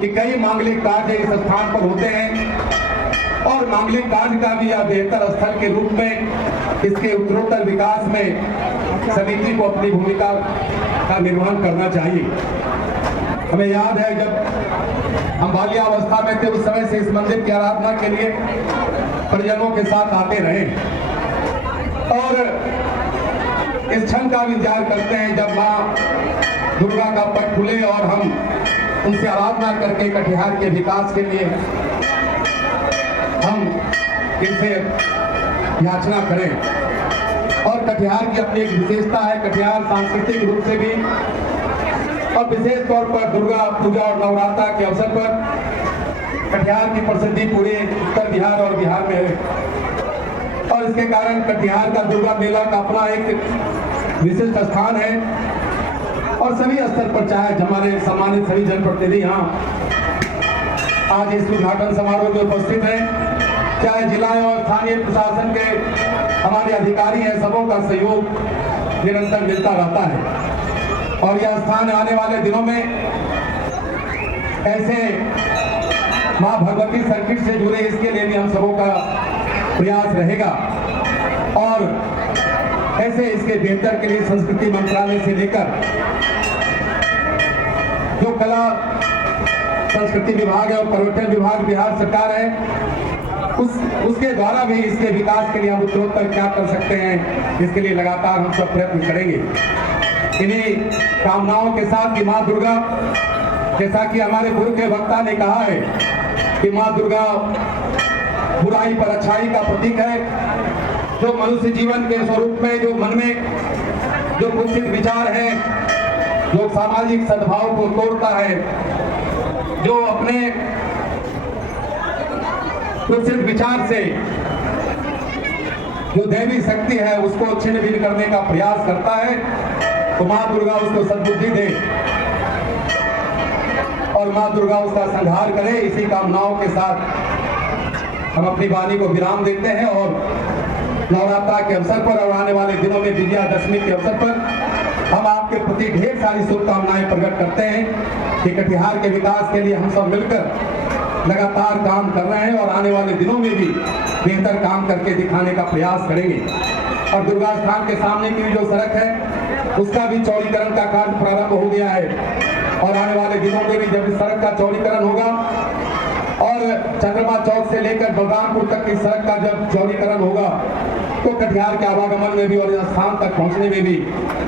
कि कई मांगलिक कार्य इस स्थान पर होते हैं और मांगलिक कार्य का भी यह बेहतर स्थल के रूप में इसके उत्तरोत्तर विकास में समिति को अपनी भूमिका का निर्वहन करना चाहिए। हमें याद है जब हम बाल्यावस्था में थे उस समय से इस मंदिर की आराधना के लिए परिजनों के साथ आते रहे और इस क्षण का भी इंतजार करते हैं जब मां दुर्गा का पट खुले और हम उनसे आराधना करके कटिहार के विकास के लिए हम इनसे याचना करें। और कटिहार की अपनी एक विशेषता है, कटिहार सांस्कृतिक रूप से भी और विशेष तौर पर दुर्गा पूजा और नवरात्रा के अवसर पर कटिहार की प्रसिद्धि पूरे उत्तर बिहार और बिहार में है और इसके कारण कटिहार का दुर्गा मेला का अपना एक विशिष्ट स्थान है और सभी स्तर पर चाहे हमारे सम्मानित सभी जनप्रतिनिधि यहाँ आज इस उद्घाटन समारोह में उपस्थित हैं, चाहे जिला और स्थानीय प्रशासन के हमारे अधिकारी हैं, सबों का सहयोग निरंतर मिलता रहता है और यह स्थान आने वाले दिनों में ऐसे मां भगवती सर्किट से जुड़े इसके लिए भी हम सबों का प्रयास रहेगा और ऐसे इसके बेहतर के लिए संस्कृति मंत्रालय से लेकर जो कला संस्कृति विभाग है और पर्यटन विभाग बिहार सरकार है उसके द्वारा भी इसके विकास के लिए हम उत्तरोत्तर क्या कर सकते हैं इसके लिए लगातार हम सब प्रयत्न करेंगे। इन्हीं कामनाओं के साथ कि मां दुर्गा, जैसा कि हमारे गुरु के वक्ता ने कहा है कि मां दुर्गा बुराई पर अच्छाई का प्रतीक है, जो मनुष्य जीवन के स्वरूप में जो मन में जो कुत्सित विचार है, जो सामाजिक सद्भाव को तोड़ता है, जो अपने कुत्सित विचार से जो दैवी शक्ति है उसको छिन्न भिन्न करने का प्रयास करता है, तो मां दुर्गा उसको सद्बुद्धि दे और मां दुर्गा उसका संहार करे। इसी कामनाओं के साथ हम अपनी वाणी को विराम देते हैं और नवरात्रा के अवसर पर और आने वाले दिनों में विजयादशमी के अवसर पर हम आपके प्रति ढेर सारी शुभकामनाएं प्रकट करते हैं कि कटिहार के विकास के लिए हम सब मिलकर लगातार काम कर रहे हैं और आने वाले दिनों में भी बेहतर काम करके दिखाने का प्रयास करेंगे। और दुर्गा स्थान के सामने की जो सड़क है उसका भी चौड़ीकरण का कार्य प्रारंभ हो गया है और आने वाले दिनों में भी जब इस सड़क का चौड़ीकरण होगा और चंद्रमा चौक से लेकर बलरामपुर तक की सड़क का जब चौड़ीकरण होगा तो कटिहार के आवागमन में भी और इस स्थान तक पहुंचने में भी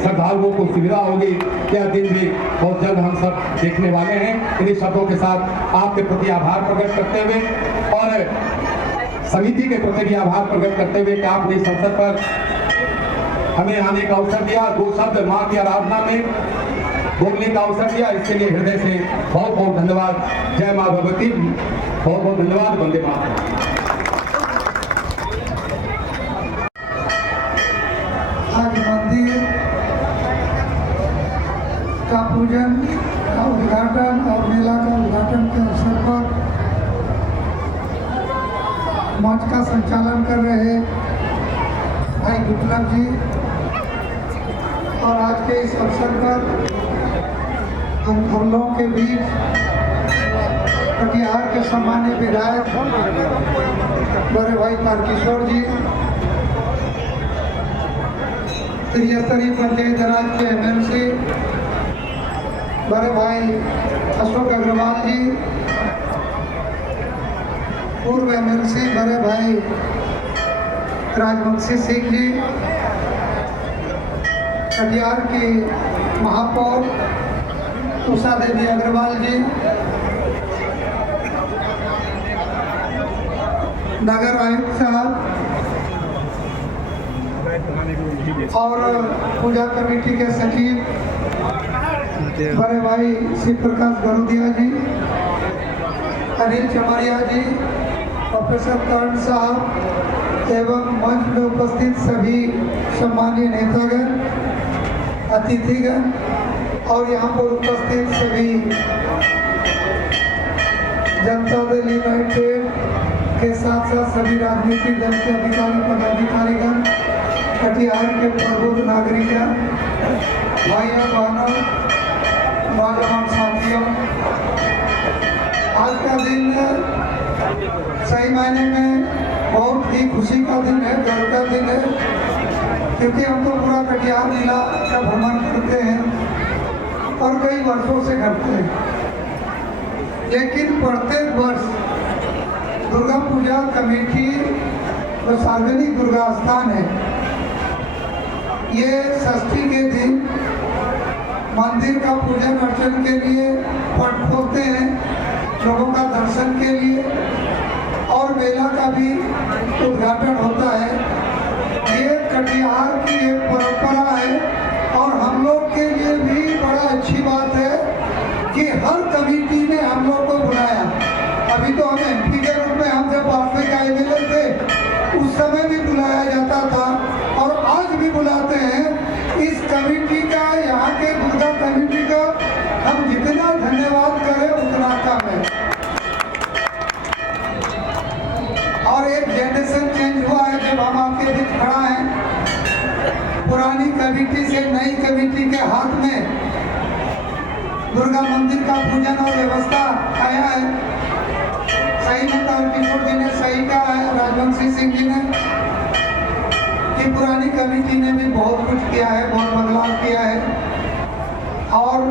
श्रद्धालुओं को सुविधा होगी। यह दिन भी बहुत जल्द हम सब देखने वाले हैं। इन्हीं शब्दों के साथ आपके प्रति आभार प्रकट करते हुए और समिति के प्रति भी आभार प्रकट करते हुए कि आपने इस अवसर पर हमें आने का अवसर दिया, दो शब्द मां की आराधना में बोलने का अवसर दिया, इसके लिए हृदय से बहुत बहुत धन्यवाद। जय मां भगवती, बहुत बहुत धन्यवाद। वंदे मातरम। आज मंदिर का पूजन का उद्घाटन और मेला का उद्घाटन के अवसर पर मंच का संचालन कर रहे भाई विप्लव जी और आज के इस अवसर पर हम लोगों के बीच कटिहार के सम्मान्य विधायक बड़े भाई तारकिशोर जी, त्रिस्तरीय पंचायत राज के एमएलसी बड़े भाई अशोक अग्रवाल जी, पूर्व एमएलसी बड़े भाई राजवंशी सिंह जी, कटिहार की महापौर उषा देवी अग्रवाल जी, नगर आयुक्त साहब और पूजा कमेटी के सचिव बड़े भाई शिव प्रकाश गरुदिया जी, अनिल चमरिया जी, प्रोफेसर कर्ण साहब एवं मंच में उपस्थित सभी सम्मानीय नेतागण, अतिथिगण और यहाँ पर उपस्थित सभी जनता दल यूनाइटेड के साथ साथ सभी राजनीतिक दल के अधिकारी पदाधिकारीगण, कटिहार के प्रबुद्ध नागरिकगण, भाइयों बहनों, नौजवान साथियों, आज का दिन सही मायने में बहुत ही खुशी का दिन है, गर्व का दिन है, क्योंकि हम तो पूरा कटिहार जिला का भ्रमण करते हैं और कई वर्षों से करते हैं। लेकिन प्रत्येक वर्ष दुर्गा पूजा कमेटी जो सार्वजनिक दुर्गा स्थान है, ये षष्ठी के दिन मंदिर का पूजन अर्चन के लिए पट खोलते हैं, लोगों का दर्शन के लिए, और मेला का भी उद्घाटन होता है। ये कटिहार की एक परंपरा है और हम लोग के लिए भी बड़ा अच्छी बात है कि हर कमेटी ने हम लोग को बुलाया। अभी तो हम एमपी के रूप में हम जब वास्तविक एमएलए थे उस समय भी बुलाया जाता था और आज भी बुलाते हैं। इस कमेटी का, यहाँ के दुर्गा कमेटी का हम जितना धन्यवाद करें उतना कम है। और एक जनरेशन चेंज हुआ है जब हम आपके बीच खड़ा हैं। पुरानी कमेटी से नई कमेटी के हाथ में दुर्गा मंदिर का पूजन और व्यवस्था आया है। सही में किशोर जी ने सही कहा है, राजवंशी सिंह जी ने, कि पुरानी कमेटी ने भी बहुत कुछ किया है, बहुत बदलाव किया है और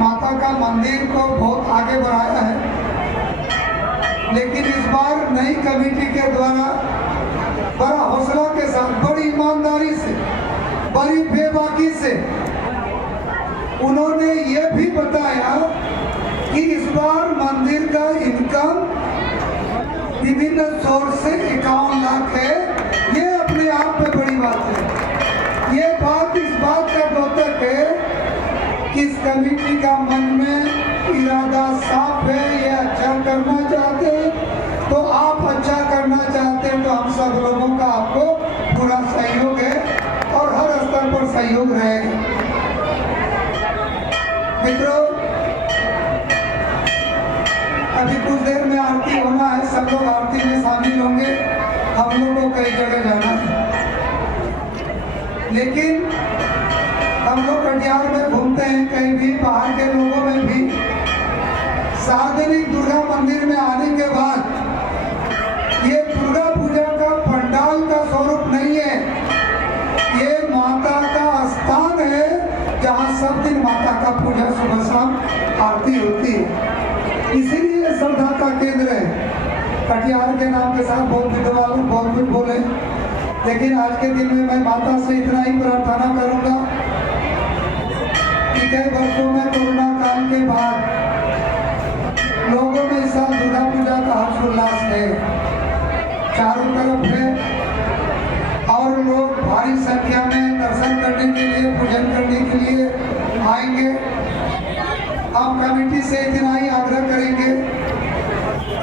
माता का मंदिर को बहुत आगे बढ़ाया है। लेकिन इस बार नई कमेटी के द्वारा बड़ा हौसला के साथ, बड़ी ईमानदारी से, बड़ी बेबाकी से उन्होंने ये भी बताया कि इस बार मंदिर का इनकम विभिन्न सोर्स से 51 लाख है। ये अपने आप में बड़ी बात है। ये बात इस बात का द्योतक है कि इस कमेटी का मन में इरादा साफ है, ये अच्छा करना चाहते हैं। तो आप अच्छा करना चाहते हैं तो हम सब लोगों का आपको पूरा सहयोग है और हर स्तर पर सहयोग रहेगा। मित्रों, अभी कुछ देर में आरती होना है, सब लोग आरती में शामिल होंगे। हम लोग को कई जगह जाना है, लेकिन हम लोग कटिहार में घूमते हैं, कहीं भी बाहर के लोगों में भी सार्वजनिक दुर्गा मंदिर में आने के बाद ये दुर्गा पूजा का पंडाल का स्वरूप नहीं है, ये माता का स्थान है जहाँ सब दिन माता का पूजा सुबह शाम आरती होती है। इसीलिए श्रद्धा का केंद्र है। कटिहार के नाम के साथ बहुत विद्वान बहुत कुछ बोले, लेकिन आज के दिन में मैं माता से इतना ही प्रार्थना करूंगा कि कई वर्षों में कोरोना काल के बाद लोगों में इस साल दुर्गा पूजा का हर्षोल्लास है, चारों तरफ है और लोग भारी संख्या में दर्शन करने के लिए, पूजन करने के लिए आएंगे। हम कमेटी से इतना ही आग्रह करेंगे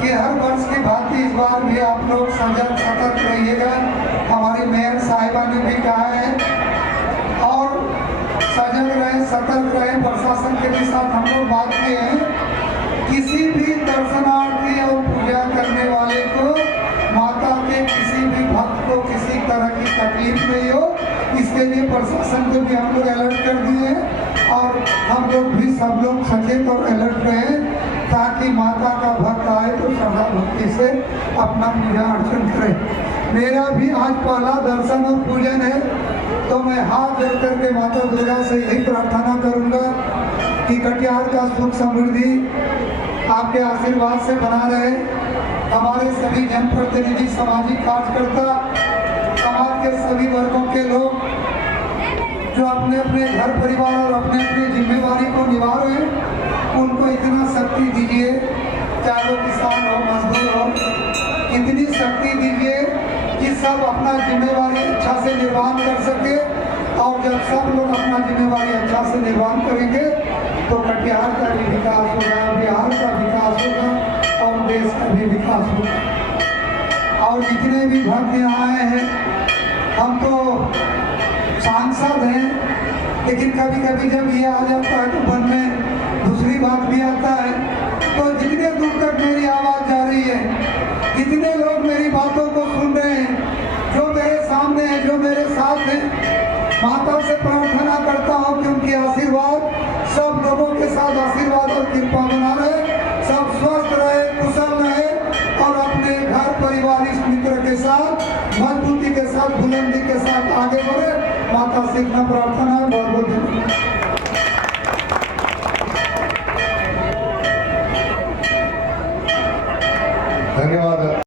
कि हर वर्ष की भांति इस बार भी आप लोग सजग सतर्क रहिएगा। हमारी मेयर साहिबा ने भी कहा है और सजग रहे, सतर्क रहे। प्रशासन के भी साथ हम लोग बात किए हैं, किसी भी दर्शनार्थी और पूजा करने वाले को, माता के किसी भी भक्त को किसी तरह की तकलीफ नहीं हो, इसके लिए प्रशासन को भी हम लोग अलर्ट कर दिए हैं और हम लोग भी सब लोग सचेत और अलर्ट रहे ताकि माता का भक्त आए तो श्रद्धा भक्ति से अपना पूजा अर्चन करे। मेरा भी आज पहला दर्शन और पूजन है, तो मैं हाथ जोड़ करके माता दुर्गा से यही प्रार्थना करूंगा कि कटिहार का सुख समृद्धि आपके आशीर्वाद से बना रहे। हमारे सभी जनप्रतिनिधि, सामाजिक कार्यकर्ता, समाज के सभी वर्गों के लोग जो अपने अपने घर परिवार और अपने अपने जिम्मेवारी को निभा रहे हैं, उनको इतना शक्ति दीजिए, चाहे वो किसान हो, मजदूर हो, इतनी शक्ति दीजिए कि सब अपना जिम्मेवारी अच्छा से निर्वहन कर सके। और जब सब लोग अपना जिम्मेवारी अच्छा से निर्वहन करेंगे तो कटिहार का भी विकास होगा, बिहार का विकास होगा और देश का भी विकास होगा। और जितने भी भक्त यहाँ आए हैं, हम तो सांसद हैं, लेकिन कभी कभी जब ये आ जाता है तो मन में दूसरी बात भी आता है। तो जितने दूर तक मेरी आवाज़ जा रही है, कितने लोग मेरी बातों को सुन रहे हैं, जो मेरे सामने हैं, जो मेरे साथ हैं, माता से प्रार्थना करता हूँ कि उनकी आशीर्वाद सब लोगों के साथ आशीर्वाद और कृपा बना रहे, सब स्वस्थ रहे, पकड़ के साथ, मजबूती के साथ, बुलंदी के साथ आगे बढ़े। माता से इतना प्रार्थना है। बहुत बहुत धन्यवाद। धन्यवाद।